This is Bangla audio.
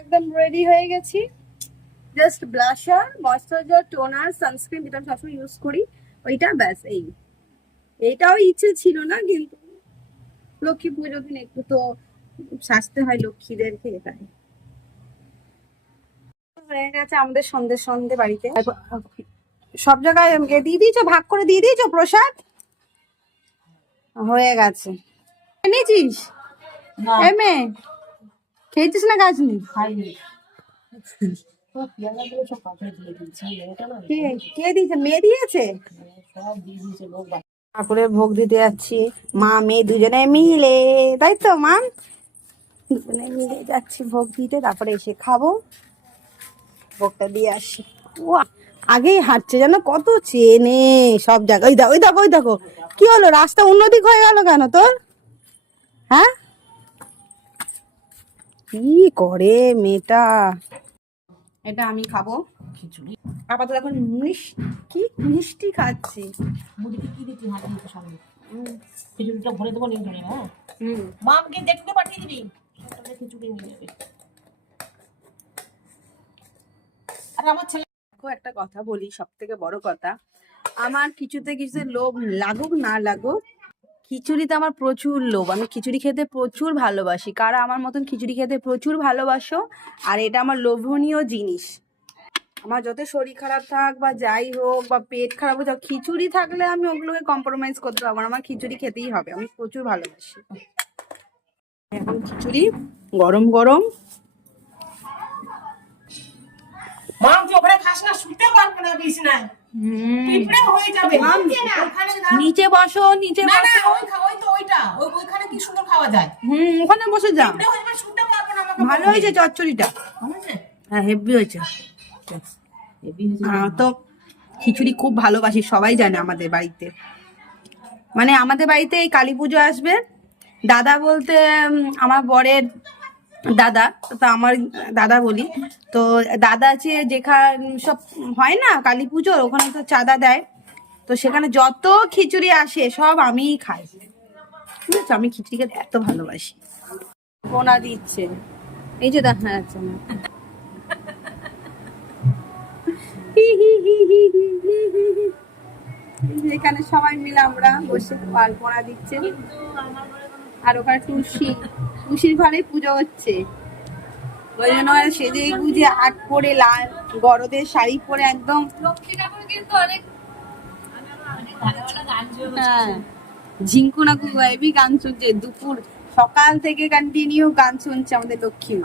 একদম রেডি হয়ে গেছি। Just blusher, moisturiser, toner, sunscreen যেটা আমি সবসময় ইউজ করি ওইটা, ব্যাস। এইটাও ইচ্ছে ছিল না, কিন্তু লক্ষ্মী পুজোর দিন একটু তো সাজতে হয় লক্ষ্মীদেরকে, এটাই হয়ে গেছে আমাদের সন্ধ্যে সন্ধ্যে বাড়িতে। সব জায়গায় দিয়ে দিয়েছো, ভাগ করে দিয়ে দিয়েছো প্রসাদ? হয়ে গেছে। নিয়েছিস? মেয়ে খেয়েছিস না গাছ নি? কে দিয়েছে? মেয়ে দিয়েছে। ঠাকুরের ভোগ দিতে যাচ্ছি, মা মেয়ে দুজনে মিলে, তাই তো মা? দুজনে মিলে যাচ্ছি ভোগ দিতে, তারপরে এসে খাবো, ভোগটা দিয়ে আসি। ও আগেই হাঁটছে যেন, কত চেনে সব জায়গায়। ওই দেখো, ওই দেখো, ওই দেখো, কি হলো? রাস্তা উন্নতি হয়ে গেল কেন তোর? হ্যাঁ, কি করে মেয়েটা? এটা আমি খাবো খিচুড়ি আপাতত এখন। কি মিষ্টি খাচ্ছি? কি দিচ্ছি সামনে খিচুড়িটা ভরে দেবো নিয়ে ধরে। হ্যাঁ, মাকে দেখতে পাঠিয়ে দিবি, খিচুড়ি নিয়ে যাবে। আর আমার ছেলে, একটা কথা বলি, সব থেকে বড় কথা, আমার কিছুতে লোভ লাগুক না লাগুক, খিচুড়িতে আমার প্রচুর লোভ। আমি খিচুড়ি খেতে প্রচুর ভালোবাসি। কারা আমার মতন খিচুড়ি খেতে প্রচুর ভালোবাসো? আর এটা আমার লোভনীয় জিনিস। আমার যত শরীর খারাপ থাক বা যাই হোক, বা পেট খারাপ হোক, খিচুড়ি থাকলে আমি ওগুলোকে কম্প্রোমাইজ করতে পারবো না। আমার খিচুড়ি খেতেই হবে, আমি প্রচুর ভালোবাসি। এখন খিচুড়ি গরম গরম। নিচে বসো, নিচে বসো। ওইখানে কি সুন্দর খাওয়া যায়। ওখানে বসে যা। ভালো হয়েছে চচ্চড়িটা। হ্যাঁ, হেভি হয়েছে। তো খিচুড়ি খুব ভালোবাসি, সবাই জানে আমাদের বাড়িতে। মানে আমাদের বাড়িতে এই কালী পুজো আসবে, দাদা বলতে আমার বরের দাদা, তো আমার দাদা বলি তো, দাদা আছে যেখানে সব হয় না কালী পুজোর, ওখানে তো চাঁদা দেয়, তো সেখানে যত খিচুড়ি আসে সব আমিই খাই। ঠিক আছে, আমি খিচুড়ি খেতে এত ভালোবাসি। পোনা দিচ্ছে, এই যে দেখা যাচ্ছে না। এখানে সবাই মিলে আমরা বসে পালপনা দিচ্ছে, আর ওখানে তুলসীর ঘরে পুজো হচ্ছে। ওই জন্য সেজে গুজে আট পরে, লাল গরদের শাড়ি পরে একদম। হ্যাঁ, ঝিঙ্কু না হেভি গান শুনছে, দুপুর সকাল থেকে কন্টিনিউ গান শুনছে আমাদের লক্ষ্মী মা।